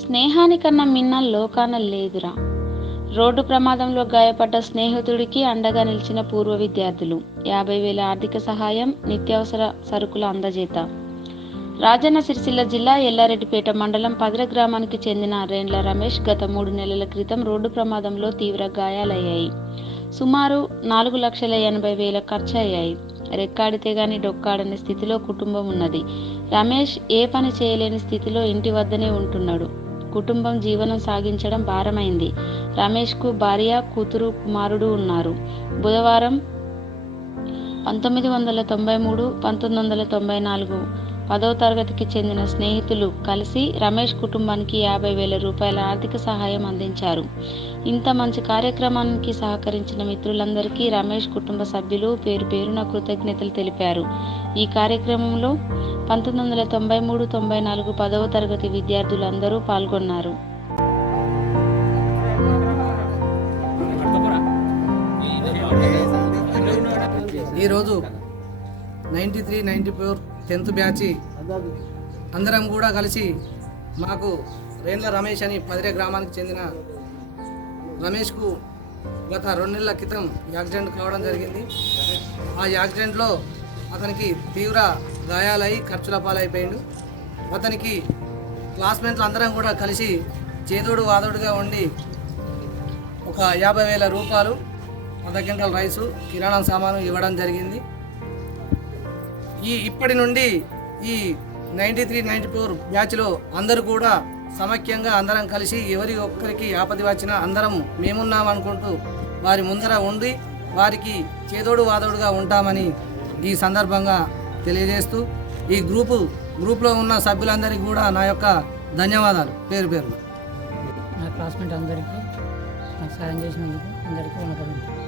స్నేహానికన్నా మిన్న లోకాన లేదురా. రోడ్డు ప్రమాదంలో గాయపడ్డ స్నేహితుడికి అండగా నిలిచిన పూర్వ విద్యార్థులు. 50,000 ఆర్థిక సహాయం, నిత్యావసర సరుకుల అందజేత. రాజన్న సిరిసిల్ల జిల్లా ఎల్లారెడ్డిపేట మండలం పద్ర గ్రామానికి చెందిన రేండ్ల రమేష్ గత 3 నెలల క్రితం రోడ్డు ప్రమాదంలో తీవ్ర గాయాలయ్యాయి. సుమారు 4,80,000 ఖర్చయ్యాయి. రెక్కాడితే గాని డొక్కాడని స్థితిలో కుటుంబం ఉన్నది. రమేష్ ఏ పని చేయలేని స్థితిలో ఇంటి వద్దనే ఉంటున్నాడు. కుటుంబం జీవనం సాగించడం భారమైంది. రమేష్కు భార్య, కూతురు, కుమారుడు ఉన్నారు. బుధవారం 1993, 1994 10వ తరగతికి చెందిన స్నేహితులు కలిసి రమేష్ కుటుంబానికి 50,000 రూపాయల ఆర్థిక సహాయం అందించారు. ఇంత మంచి కార్యక్రమానికి సహకరించిన మిత్రులందరికీ రమేష్ కుటుంబ సభ్యులు పేరు పేరున కృతజ్ఞతలు తెలిపారు. ఈ కార్యక్రమంలో 1993, 94 10వ తరగతి విద్యార్థులందరూ పాల్గొన్నారు. ఈరోజు 93, 94 10th బ్యాచ్ అందరం కూడా కలిసి మాకు రేండ్ల రమేష్ అని పదిరే గ్రామానికి చెందిన రమేష్కు గత 2 నెలల క్రితం యాక్సిడెంట్ కావడం జరిగింది. ఆ యాక్సిడెంట్లో అతనికి తీవ్ర గాయాలై ఖర్చుల పాలైపోయిండు. అతనికి క్లాస్మేట్లు అందరం కూడా కలిసి చేదోడు వాదోడుగా ఉండి ఒక 50,000 రూపాయలు, 100 క్వింటాల రైసు, కిరాణా సామాను ఇవ్వడం జరిగింది. ఇప్పటి నుండి ఈ 93, 94 బ్యాచ్లో అందరూ కూడా సమైక్యంగా అందరం కలిసి ఎవరి ఒక్కరికి ఆపద వచ్చినా అందరం మేమున్నాం అనుకుంటూ వారి ముందర ఉండి వారికి చేదోడు వాదోడుగా ఉంటామని ఈ సందర్భంగా తెలియజేస్తూ ఈ గ్రూప్లో ఉన్న సభ్యులందరికీ కూడా నా యొక్క ధన్యవాదాలు పేరు పేరున. నా క్లాస్మేట్ అందరికీ నాకు సాయం చేసినందుకు అందరికీ ఉన్నపడుతుంది.